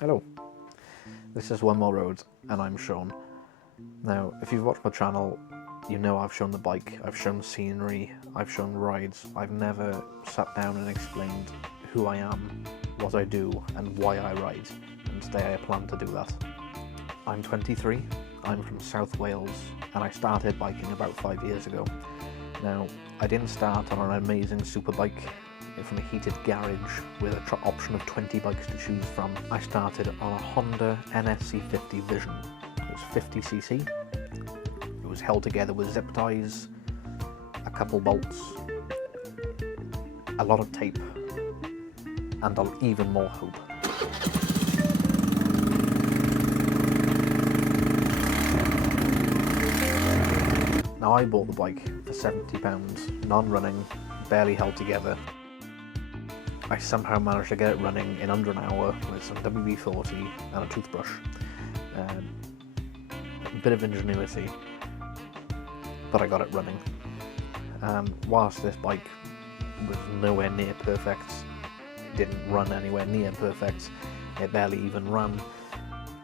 Hello, this is One More Road and I'm Sean. Now, if you've watched my channel, you know I've shown the bike, I've shown scenery, I've shown rides. I've never sat down and explained who I am, what I do and why I ride, and today I plan to do that. I'm 23, I'm from South Wales and I started biking about 5 years ago. Now, I didn't start on an amazing super bike from a heated garage with an option of 20 bikes to choose from. I started on a Honda NSC50 Vision. It was 50cc. It was held together with zip ties, a couple bolts, a lot of tape, and even more hope. Now, I bought the bike for £70, non-running, barely held together. I somehow managed to get it running in under an hour with some WD-40 and a toothbrush. A bit of ingenuity, but I got it running. Whilst this bike was nowhere near perfect, it didn't run anywhere near perfect, it barely even ran,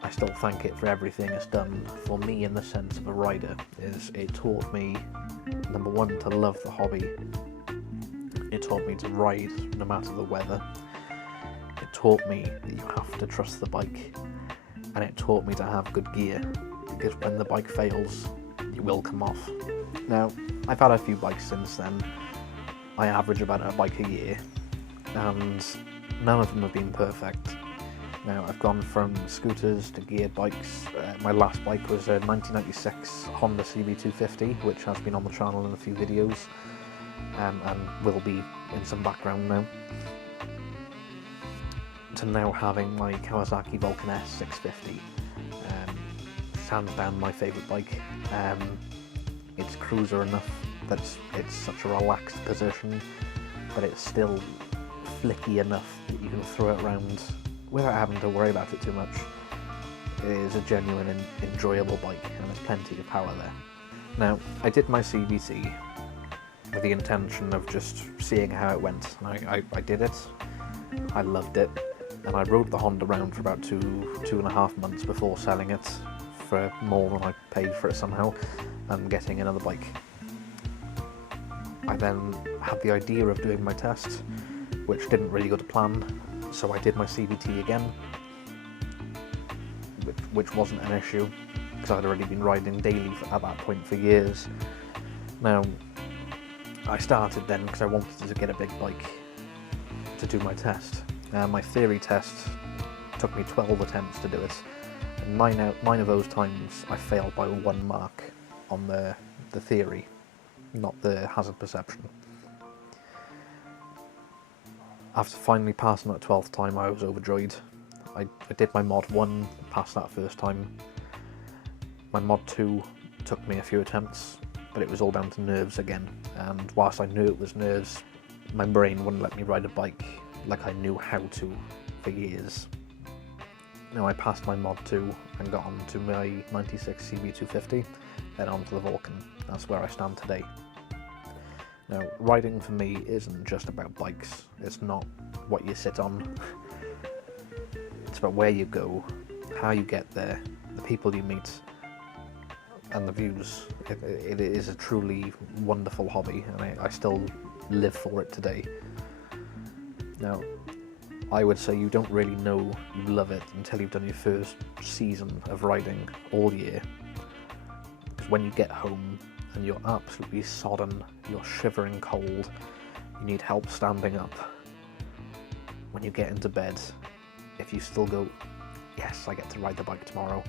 I still thank it for everything it's done for me in the sense of a rider. It taught me, number one, to love the hobby. It taught me to ride no matter the weather. It taught me that you have to trust the bike. And it taught me to have good gear, because when the bike fails, it will come off. Now, I've had a few bikes since then. I average about a bike a year, and none of them have been perfect. Now, I've gone from scooters to geared bikes. My last bike was a 1996 Honda CB250, which has been on the channel in a few videos. And will be in some background now, to now having my Kawasaki Vulcan S 650. Hands down my favourite bike. It's cruiser enough that it's such a relaxed position, but it's still flicky enough that you can throw it around without having to worry about it too much. It is a genuine and enjoyable bike, and there's plenty of power there. Now, I did my CBT with the intention of just seeing how it went. I did it, I loved it, and I rode the Honda around for about two and a half months before selling it for more than I paid for it somehow, and getting another bike. I then had the idea of doing my test, which didn't really go to plan, so I did my CBT again, which wasn't an issue, because I'd already been riding daily at that point for years. Now, I started then because I wanted to get a big bike to do my test. My theory test took me 12 attempts to do it, and 9 of those times I failed by 1 mark on the theory, not the hazard perception. After finally passing that 12th time, I was overjoyed. I did my mod 1, passed that first time. My mod 2 took me a few attempts, but it was all down to nerves again, and whilst I knew it was nerves, my brain wouldn't let me ride a bike like I knew how to for years. Now, I passed my mod 2 and got on to my 96 CB250, then onto the Vulcan. That's where I stand today. Now, riding for me isn't just about bikes. It's not what you sit on. It's about where you go, how you get there, the people you meet, and the views. It is a truly wonderful hobby, and I still live for it today. Now, I would say you don't really know you love it until you've done your first season of riding all year. Because when you get home and you're absolutely sodden, you're shivering cold, you need help standing up. When you get into bed, if you still go, yes, I get to ride the bike tomorrow,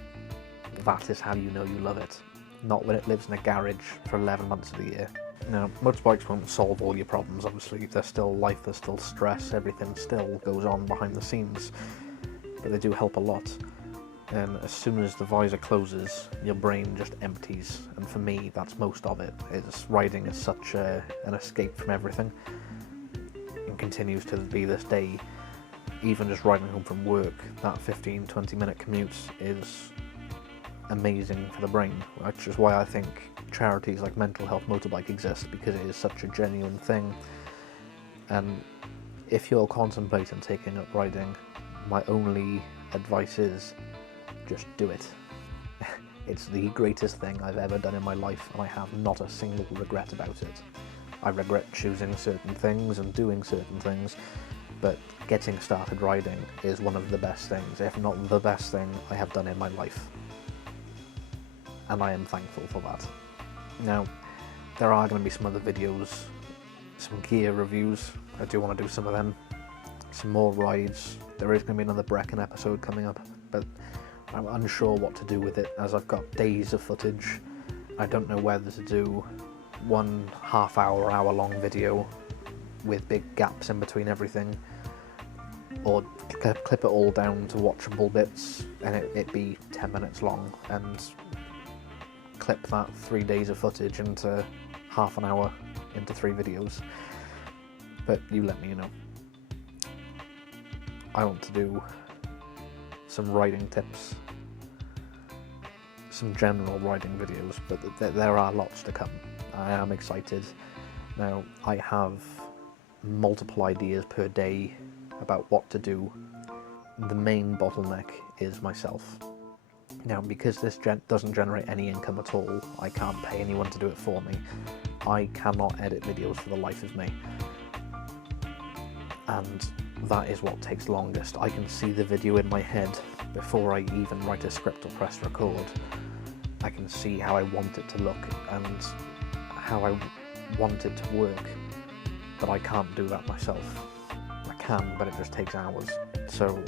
that is how you know you love it. Not when it lives in a garage for 11 months of the year. Now, motorbikes won't solve all your problems, obviously. There's still life, there's still stress, everything still goes on behind the scenes. But they do help a lot. And as soon as the visor closes, your brain just empties. And for me, that's most of it. Riding is such an escape from everything. And continues to be this day. Even just riding home from work, that 15-20 minute commute is amazing for the brain, which is why I think charities like Mental Health Motorbike exist, because it is such a genuine thing. And if you're contemplating taking up riding, my only advice is just do it. It's the greatest thing I've ever done in my life, and I have not a single regret about it. I regret choosing certain things and doing certain things, but getting started riding is one of the best things, if not the best thing I have done in my life. And I am thankful for that. Now, there are going to be some other videos, some gear reviews. I do want to do some of them. Some more rides. There is going to be another Brecon episode coming up, but I'm unsure what to do with it, as I've got days of footage. I don't know whether to do one hour-long video with big gaps in between everything, or clip it all down to watchable bits and it be 10 minutes long, and clip that 3 days of footage into half an hour into 3 videos. But you let me know. I want to do some riding tips, some general riding videos, but there are lots to come. I am excited. Now, I have multiple ideas per day about what to do. The main bottleneck is myself. Now, because this doesn't generate any income at all, I can't pay anyone to do it for me. I cannot edit videos for the life of me. And that is what takes longest. I can see the video in my head before I even write a script or press record. I can see how I want it to look and how I want it to work, but I can't do that myself. I can, but it just takes hours. So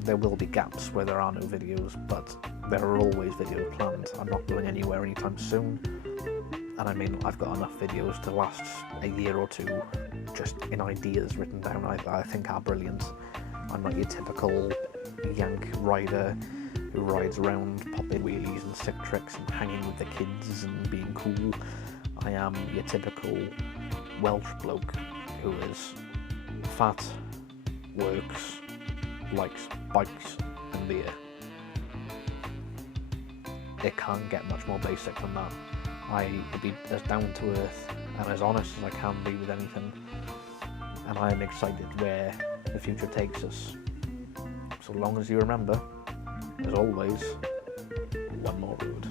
there will be gaps where there are no videos, but there are always videos planned. I'm not going anywhere anytime soon. And I mean, I've got enough videos to last a year or two, just in ideas written down I think are brilliant. I'm not your typical yank rider who rides around popping wheelies and sick tricks and hanging with the kids and being cool. I am your typical Welsh bloke who is fat, works, likes bikes and beer. It can't get much more basic than that. I would be as down to earth and as honest as I can be with anything, and I am excited where the future takes us. So long as you remember, as always, one more road.